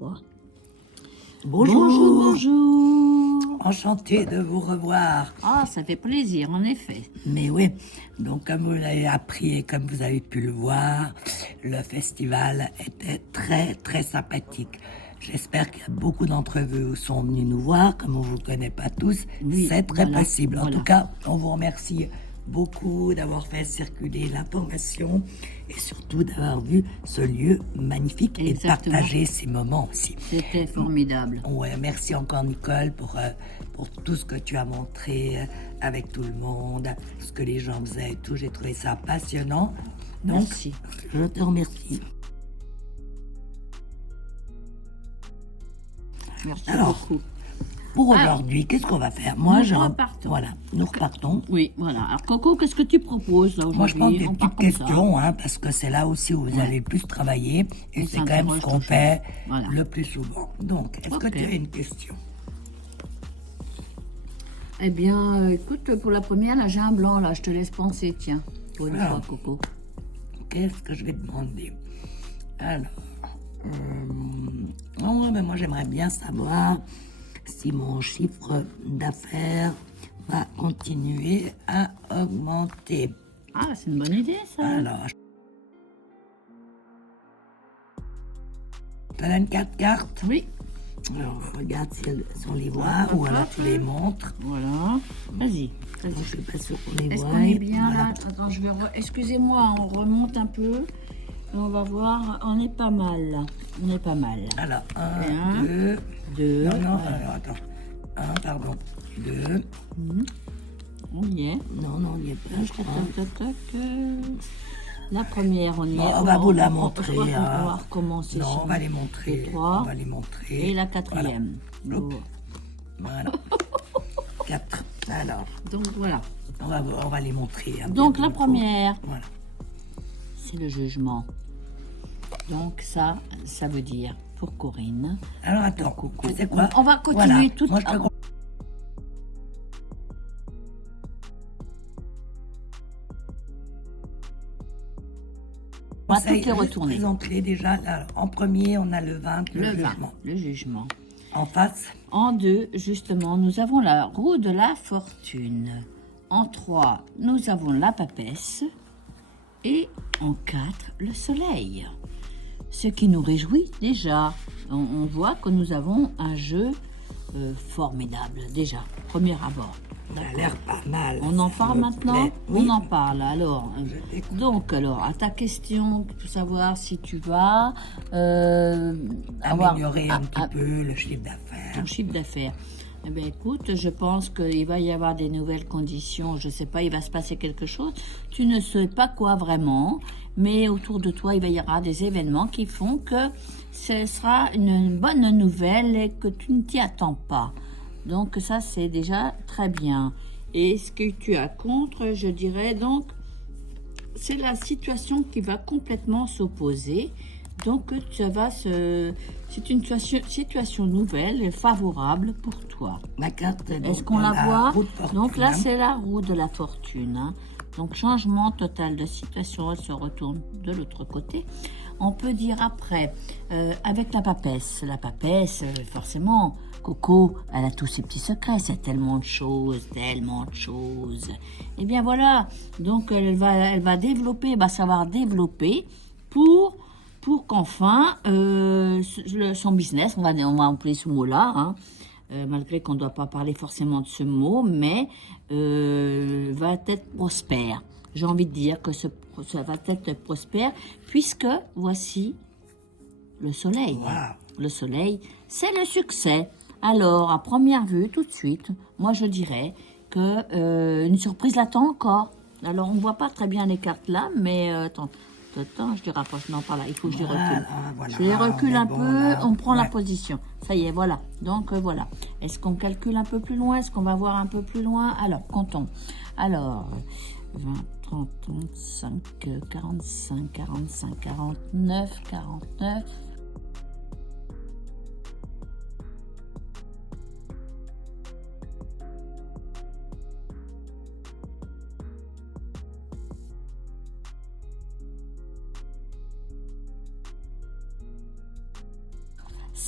Ouais. Bonjour. Bonjour. Enchantée de vous revoir. Ah, ça fait plaisir, en effet. Mais oui, donc comme vous l'avez appris et comme vous avez pu le voir, le festival était très très sympathique. J'espère qu'il y a beaucoup d'entre vous sont venus nous voir, comme on ne vous connaît pas tous, Oui, c'est très voilà, possible. En voilà. tout cas, on vous remercie beaucoup d'avoir fait circuler l'information et surtout d'avoir vu ce lieu magnifique Exactement. et partager ces moments aussi. C'était formidable. Ouais, merci encore Nicole pour tout ce que tu as montré avec tout le monde, ce que les gens faisaient et tout. J'ai trouvé ça passionnant. Donc, Merci. je te remercie. Merci Alors, beaucoup. Pour Alors, aujourd'hui, qu'est-ce qu'on va faire? Moi, nous repartons. Voilà, nous repartons. Oui, voilà. Alors, Coco, qu'est-ce que tu proposes là Moi, je pense aujourd'hui? des On part petites comme ça. questions, hein, parce que c'est là aussi où vous avez le plus travaillé, et On c'est quand même ce s'interroge qu'on toujours. fait Voilà. le plus souvent. Donc, est-ce que Ok. tu as une question? Eh bien, écoute, pour la première, là, j'ai un blanc, là. Je te laisse penser, tiens. Pour une Alors. fois, Coco. Qu'est-ce que je vais demander? Alors, oh, mais moi j'aimerais bien savoir si mon chiffre d'affaires va continuer à augmenter. Ah, c'est une bonne idée, ça. Alors, tu as une carte cartes? Oui. Alors, regarde si on les voit ou alors tu les montres. Voilà. Vas-y. Moi, je suis pas sûre qu'on les Est-ce voit. qu'on est bien Voilà. là? Attends, je vais. Excusez-moi, on remonte un peu. On va voir. On est pas mal là. On est pas mal. Alors, Et 1, un, 2. deux. Non, non, Voilà. alors attends. 1, pardon. 2. On y est. Non, non, il n'y est pas, je Tac, crois. tac, tac, tac. La première, on y est. On va vous la je montrer. crois qu'on hein. va recommencer. Non, sur on va les montrer. les trois. On va les montrer. Et la quatrième. Voilà. Bon. Voilà. 4. Alors, Donc voilà. on va les montrer. hein, Donc bien la comme il faut. première, Voilà. c'est le jugement. Donc ça veut dire pour Corinne. Alors attends, Coucou. tu sais quoi? On va continuer Voilà. tout Moi, je te On va conseille toutes les juste retourner. présenter déjà. Alors, en premier, on a le 20, le 20, jugement. le jugement. En face, En 2, justement, nous avons la roue de la fortune. En 3, nous avons la papesse. Et en 4, le soleil. Ce qui nous réjouit déjà. On voit que nous avons un jeu formidable déjà, premier abord. ça a l'air pas mal. On en ça parle me maintenant. plaît. Oui. On en parle alors. Je t'écoute. Donc alors, à ta question, pour savoir si tu vas avoir Améliorer un petit peu le chiffre d'affaires. ton chiffre d'affaires. Eh bien, écoute, je pense qu'il va y avoir des nouvelles conditions. Je ne sais pas, il va se passer quelque chose. Tu ne sais pas quoi vraiment, mais autour de toi, il va y avoir des événements qui font que ce sera une bonne nouvelle et que tu ne t'y attends pas. Donc ça, c'est déjà très bien. Et ce que tu as contre, je dirais donc, c'est la situation qui va complètement s'opposer. Donc, c'est une situation nouvelle et favorable pour toi. Ma carte, Est-ce qu'on la voit? roue de fortune, Donc là, hein. c'est la roue de la fortune. hein. Donc, changement total de situation, elle se retourne de l'autre côté. On peut dire après, avec la papesse. La papesse, forcément, Coco, elle a tous ses petits secrets. C'est tellement de choses, tellement de choses. Eh bien voilà, donc elle va développer, elle va savoir développer pour qu'enfin son business, on va employer ce mot-là, hein, malgré qu'on ne doit pas parler forcément de ce mot, mais va être prospère. J'ai envie de dire que ça va être prospère, puisque voici le soleil. Wow. Le soleil, c'est le succès. Alors, à première vue, tout de suite, moi je dirais que une surprise l'attend encore. Alors, on ne voit pas très bien les cartes là, mais attends, je les rapproche. Non, pas là, il faut que je les recule. Voilà, Je les recule un bon, peu, là, on prend la ouais. position. Ça y est, voilà. Donc, voilà. Est-ce qu'on calcule un peu plus loin? Est-ce qu'on va voir un peu plus loin? Alors, comptons. Alors, 20, 30, 35, 45, 45, 49, 49.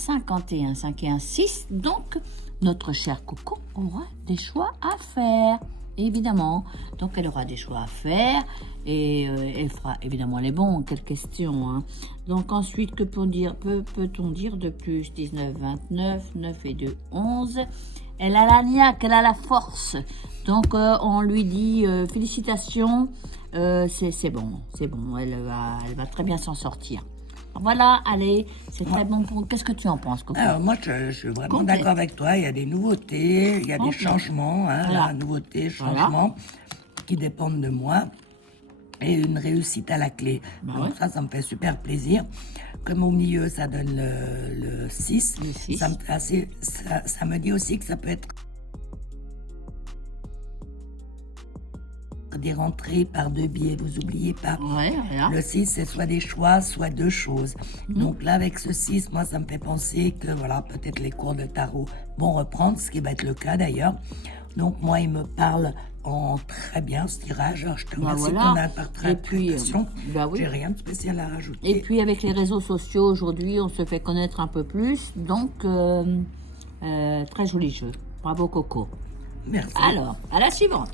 51, 51, 6. Donc, notre chère Coco aura des choix à faire, évidemment. Donc, elle aura des choix à faire et elle fera évidemment les bons. Quelle question, hein. Donc, ensuite, que peut-on dire de plus? 19, 29, 9 et 2, 11. Elle a la niaque, elle a la force. Donc, on lui dit félicitations. C'est bon, elle va très bien s'en sortir. Voilà, allez, c'est très bon pour... Qu'est-ce que tu en penses, Coco? Alors moi, je suis vraiment Complet. d'accord avec toi. Il y a des nouveautés, il y a des Complet. changements, hein, Voilà. là, nouveautés, changements qui dépendent de moi et une réussite à la clé. Bah Donc ouais. ça me fait super plaisir. Comme au milieu, ça donne le 6. Le 6. Ça me fait ça me dit aussi que ça peut être des rentrées par deux biais, vous oubliez pas. Ouais, voilà. Le 6, c'est soit des choix, soit deux choses. Donc là, avec ce 6, moi, ça me fait penser que, voilà, peut-être les cours de tarot vont reprendre, ce qui va être le cas d'ailleurs. Donc moi, il me parle en très bien ce tirage. Alors, je te remercie voilà. pour l'interprétation. Oui. J'ai rien de spécial à rajouter. Et puis, avec les réseaux sociaux, aujourd'hui, on se fait connaître un peu plus. Donc, très joli jeu. Bravo, Coco. Merci. Alors, à la suivante.